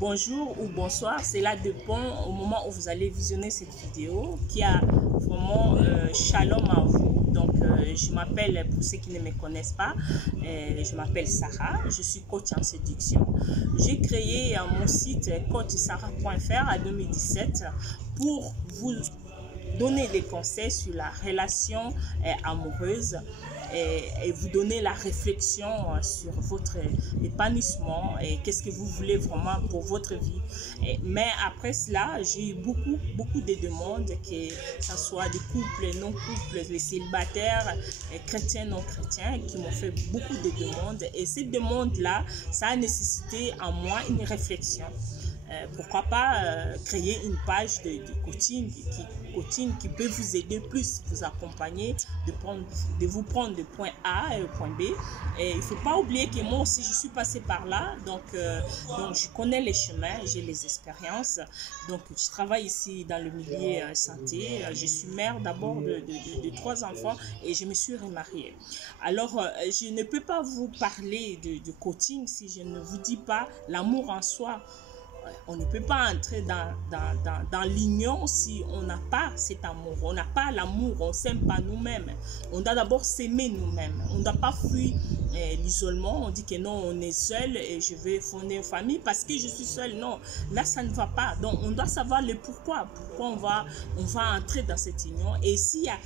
bonjour ou bonsoir, cela dépend au moment où vous allez visionner cette vidéo qui a vraiment shalom à vous. Donc je m'appelle, pour ceux qui ne me connaissent pas, je m'appelle Sarah, je suis coach en séduction. J'ai créé mon site coachsarah.fr en 2017 pour vous donner des conseils sur la relation amoureuse et vous donner la réflexion sur votre épanouissement et qu'est-ce que vous voulez vraiment pour votre vie. Mais après cela, j'ai eu beaucoup de demandes, que ce soit des couples, non-couples, les célibataires, chrétiens, non-chrétiens, qui m'ont fait beaucoup de demandes. Et ces demandes-là, ça a nécessité en moi une réflexion. Pourquoi pas créer une page de coaching qui peut vous aider plus, vous accompagner, de vous prendre de point A et point B. Et il ne faut pas oublier que moi aussi, je suis passée par là. Donc je connais les chemins, j'ai les expériences. Donc, je travaille ici dans le milieu santé. Je suis mère d'abord de 3 enfants et je me suis remariée. Alors, je ne peux pas vous parler de coaching si je ne vous dis pas l'amour en soi. On ne peut pas entrer dans l'union si on n'a pas cet amour. On n'a pas l'amour, on ne s'aime pas nous-mêmes. On doit d'abord s'aimer nous-mêmes. On ne doit pas fuir l'isolement. On dit que non, on est seul et je vais fonder une famille parce que je suis seule. Non, là, ça ne va pas. Donc, on doit savoir le pourquoi. Pourquoi on va entrer dans cette union. Et s'il y a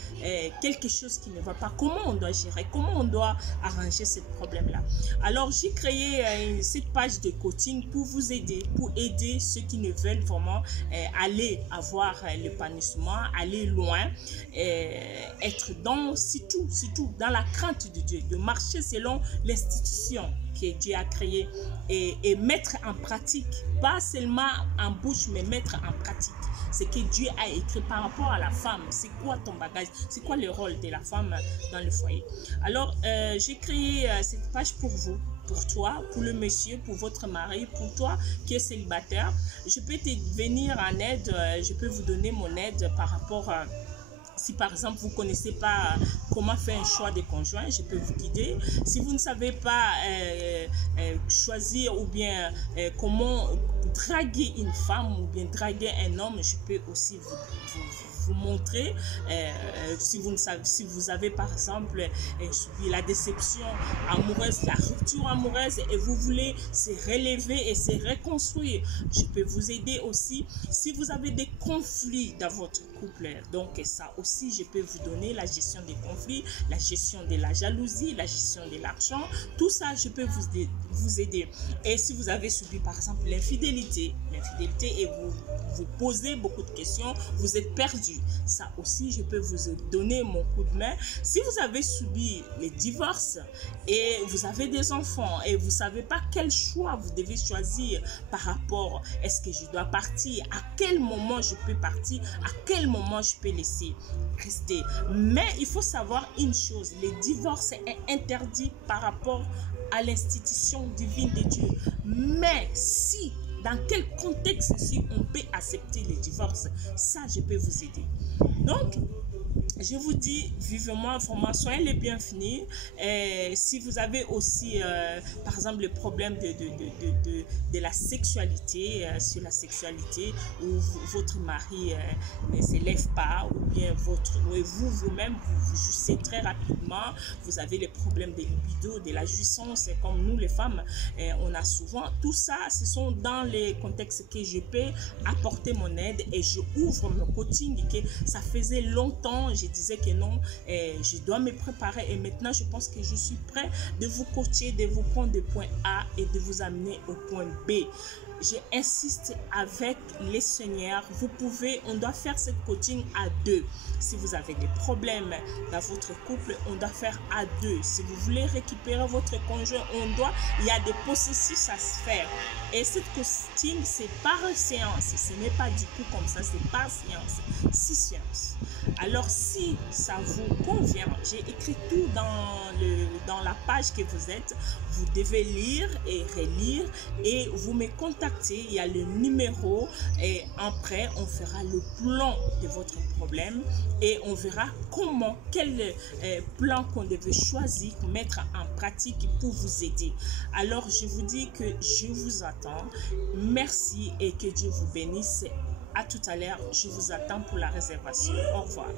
quelque chose qui ne va pas, comment on doit gérer, comment on doit arranger ce problème-là. Alors, j'ai créé cette page de coaching pour vous aider, pour aider ceux qui ne veulent vraiment aller avoir l'épanouissement, aller loin, être dans, surtout dans la crainte de Dieu, de marcher selon l'institution que Dieu a créée et mettre en pratique, pas seulement en bouche, mais mettre en pratique ce que Dieu a écrit par rapport à la femme. C'est quoi ton bagage? C'est quoi le rôle de la femme dans le foyer? Alors, j'ai créé cette page pour vous, pour toi, pour le monsieur, pour votre mari, pour toi qui est célibataire. Je peux te venir en aide, je peux vous donner mon aide par rapport à... Si par exemple vous ne connaissez pas comment faire un choix de conjoint, je peux vous guider. Si vous ne savez pas choisir ou bien comment draguer une femme ou bien draguer un homme, je peux aussi vous montrer. Si vous avez par exemple subi la déception amoureuse, la rupture amoureuse et vous voulez se relever et se reconstruire, je peux vous aider aussi. Si vous avez des conflits dans votre couple, donc ça aussi je peux vous donner la gestion des conflits, la gestion de la jalousie, la gestion de l'argent, tout ça je peux vous aider. Et si vous avez subi par exemple l'infidélité et vous posez beaucoup de questions, vous êtes perdu, ça aussi je peux vous donner mon coup de main. Si vous avez subi les divorces et vous avez des enfants et vous ne savez pas quel choix vous devez choisir par rapport, est-ce que je dois partir, à quel moment je peux partir, à quel moment je peux laisser rester. Mais il faut savoir une chose, le divorce est interdit par rapport à l'institution divine de Dieu. Mais si dans quel contexte si on peut accepter le divorce, ça je peux vous aider. Donc je vous dis vivement, vraiment, soyez les bienvenus. Si vous avez aussi, par exemple, le problème de la sexualité, sur la sexualité, où votre mari ne se lève pas, ou bien vous-même, vous jouissez très rapidement, vous avez les problèmes de libido, de la jouissance, comme nous les femmes, on a souvent. Tout ça, ce sont dans les contextes que je peux apporter mon aide et je ouvre mon coaching, que ça faisait longtemps, je disais que non, je dois me préparer et maintenant je pense que je suis prêt de vous coacher, de vous prendre du point A et de vous amener au point B. J'insiste avec les seigneurs, on doit faire cette coaching à 2. Si vous avez des problèmes dans votre couple, on doit faire à 2. Si vous voulez récupérer votre conjoint, il y a des processus à se faire. Et cette coaching, c'est par séance. Ce n'est pas du tout comme ça, c'est par séance. 6 séances. Alors, si ça vous convient, j'ai écrit tout dans la page que vous êtes. Vous devez lire et relire et vous me contactez. Il y a le numéro et après, on fera le plan de votre problème et on verra quel plan qu'on devait choisir pour mettre en pratique pour vous aider. Alors, je vous dis que je vous attends. Merci et que Dieu vous bénisse. À tout à l'heure, je vous attends pour la réservation. Au revoir.